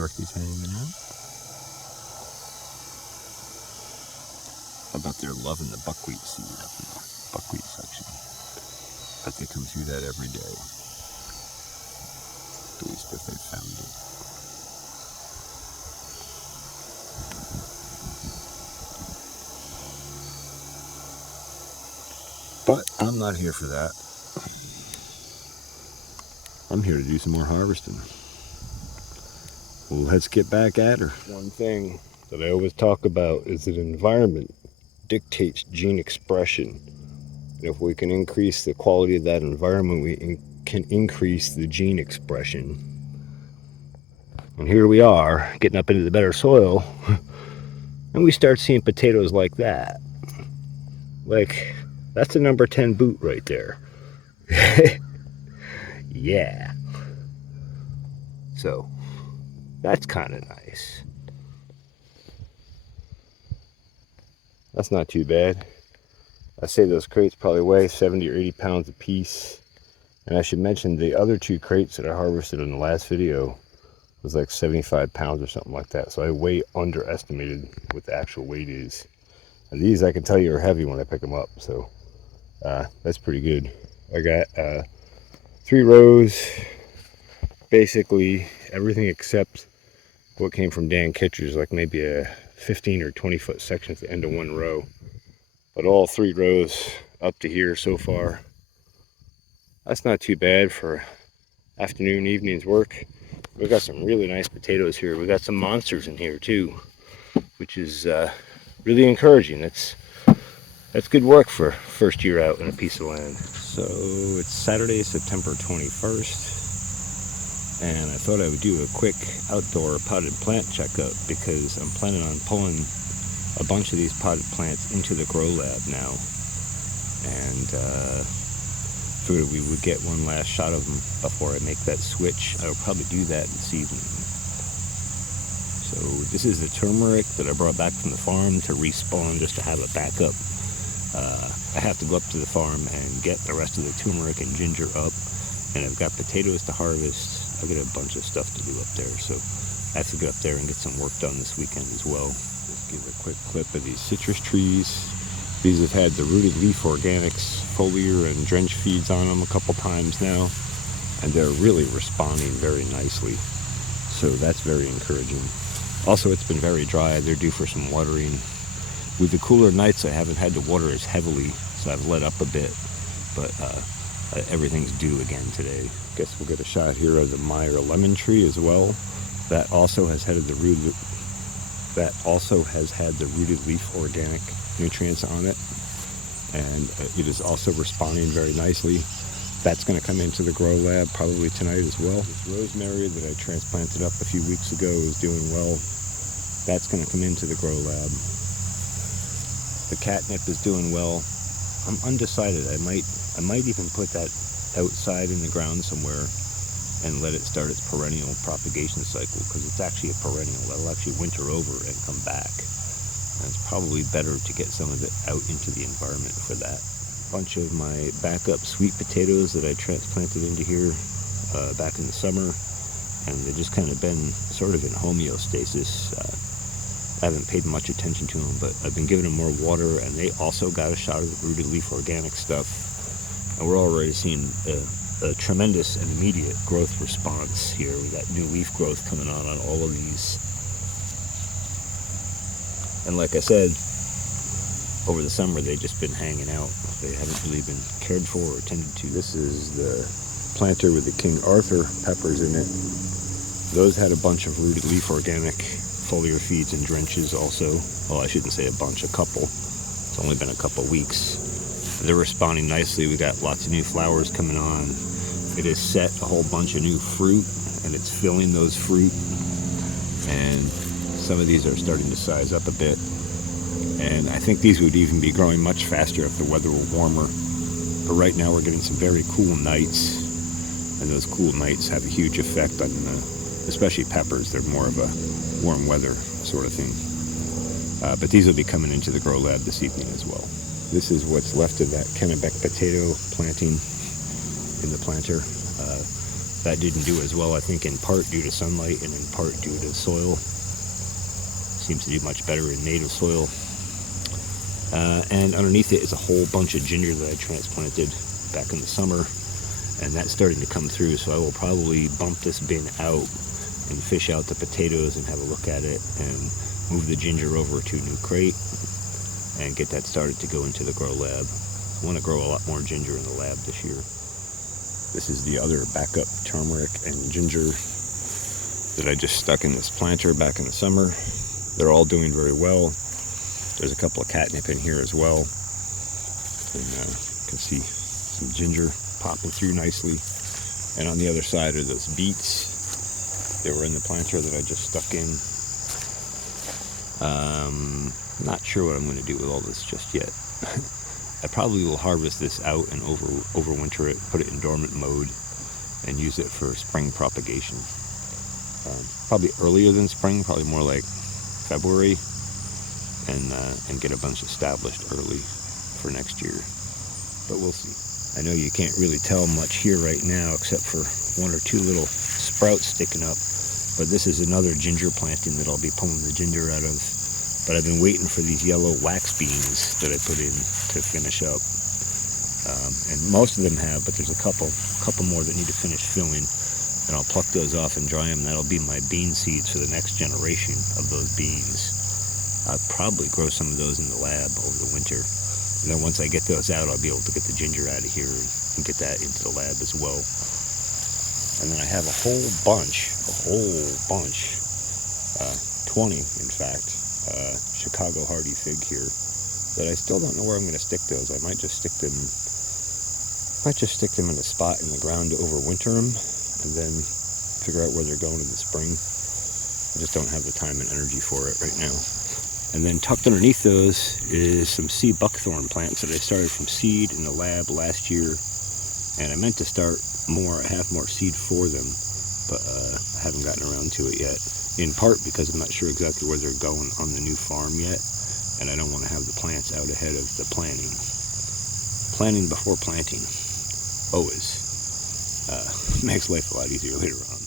Yorkies hanging out. I bet they're loving the buckwheat seed up in the buckwheat section. Bet they come through that every day. At least if they found it. But I'm not here for that. I'm here to do some more harvesting. Well, let's get back at her. One thing that I always talk about is that environment dictates gene expression. And if we can increase the quality of that environment, we can increase the gene expression. And here we are, getting up into the better soil, and we start seeing potatoes like that. Like, that's a number 10 boot right there. Yeah. So, that's kind of nice. That's not too bad. I say those crates probably weigh 70 or 80 pounds a piece. And I should mention the other 2 crates that I harvested in the last video was like 75 pounds or something like that. So I way underestimated what the actual weight is. And these I can tell you are heavy when I pick them up. So that's pretty good. I got 3 rows, basically everything except what came from Dan Kitcher's, like maybe a 15 or 20 foot section at the end of one row. But all 3 rows up to here so far. That's not too bad for afternoon, evening's work. We got some really nice potatoes here. We got some monsters in here too, which is really encouraging. That's good work for first year out in a piece of land. So it's Saturday, September 21st. And I thought I would do a quick outdoor potted plant checkup because I'm planning on pulling a bunch of these potted plants into the grow lab now. And figured we would get one last shot of them before I make that switch. I'll probably do that this evening. So this is the turmeric that I brought back from the farm to respawn just to have a backup. I have to go up to the farm and get the rest of the turmeric and ginger up. And I've got potatoes to harvest. I've got a bunch of stuff to do up there. So I have to get up there and get some work done this weekend as well. Just give a quick clip of these citrus trees. These have had the Rooted Leaf Organics foliar and drench feeds on them a couple times now, and they're really responding very nicely. So that's very encouraging. Also, it's been very dry. They're due for some watering. With the cooler nights, I haven't had to water as heavily, so I've let up a bit, but everything's due again today. Guess we'll get a shot here of the Meyer lemon tree as well. That also has had the Rooted Leaf Organic nutrients on it, and it is also responding very nicely. That's going to come into the grow lab probably tonight as well. This rosemary that I transplanted up a few weeks ago is doing well. That's going to come into the grow lab. The catnip is doing well. I'm undecided. I might even put that outside in the ground somewhere and let it start its perennial propagation cycle, because it's actually a perennial. That'll actually winter over and come back. And it's probably better to get some of it out into the environment for that. A bunch of my backup sweet potatoes that I transplanted into here back in the summer, and they've just kind of been sort of in homeostasis. I haven't paid much attention to them, but I've been giving them more water, and they also got a shot of the Rooted Leaf Organic stuff. And we're already seeing a tremendous and immediate growth response here. We got new leaf growth coming on all of these. And like I said, over the summer they've just been hanging out. They haven't really been cared for or tended to. This is the planter with the King Arthur peppers in it. Those had a bunch of Rooted Leaf Organic foliar feeds and drenches also. Well, I shouldn't say a bunch, a couple. It's only been a couple weeks. They're responding nicely. We got lots of new flowers coming on. It has set a whole bunch of new fruit, and it's filling those fruit. And some of these are starting to size up a bit. And I think these would even be growing much faster if the weather were warmer. But right now we're getting some very cool nights, and those cool nights have a huge effect on especially peppers. They're more of a warm weather sort of thing. But these will be coming into the grow lab this evening as well. This is what's left of that Kennebeck potato planting in the planter. That didn't do as well, I think, in part due to sunlight and in part due to soil. Seems to do much better in native soil. And underneath it is a whole bunch of ginger that I transplanted back in the summer, and that's starting to come through, so I will probably bump this bin out and fish out the potatoes and have a look at it and move the ginger over to a new crate and get that started to go into the grow lab. I want to grow a lot more ginger in the lab this year. This is the other backup turmeric and ginger that I just stuck in this planter back in the summer. They're all doing very well. There's a couple of catnip in here as well. And you can see some ginger popping through nicely. And on the other side are those beets that were in the planter that I just stuck in. Not sure what I'm going to do with all this just yet. I probably will harvest this out and overwinter it, put it in dormant mode, and use it for spring propagation. Probably earlier than spring, probably more like February, and get a bunch established early for next year. But we'll see. I know you can't really tell much here right now except for one or two little sprouts sticking up, but this is another ginger planting that I'll be pulling the ginger out of. But I've been waiting for these yellow wax beans that I put in to finish up, and most of them have, but there's a couple more that need to finish filling, and I'll pluck those off and dry them. That'll be my bean seeds for the next generation of those beans. I'll probably grow some of those in the lab over the winter. And then once I get those out, I'll be able to get the ginger out of here and get that into the lab as well. And then I have a whole bunch, 20 in fact, Chicago hardy fig here that I still don't know where I'm going to stick those. I might just stick them in a spot in the ground to overwinter them and then figure out where they're going in the spring. I just don't have the time and energy for it right now. And then tucked underneath those is some sea buckthorn plants that I started from seed in the lab last year. And I meant to start more, have more seed for them, but I haven't gotten around to it yet. In part because I'm not sure exactly where they're going on the new farm yet. And I don't want to have the plants out ahead of the planting. Planting before planting always makes life a lot easier later on.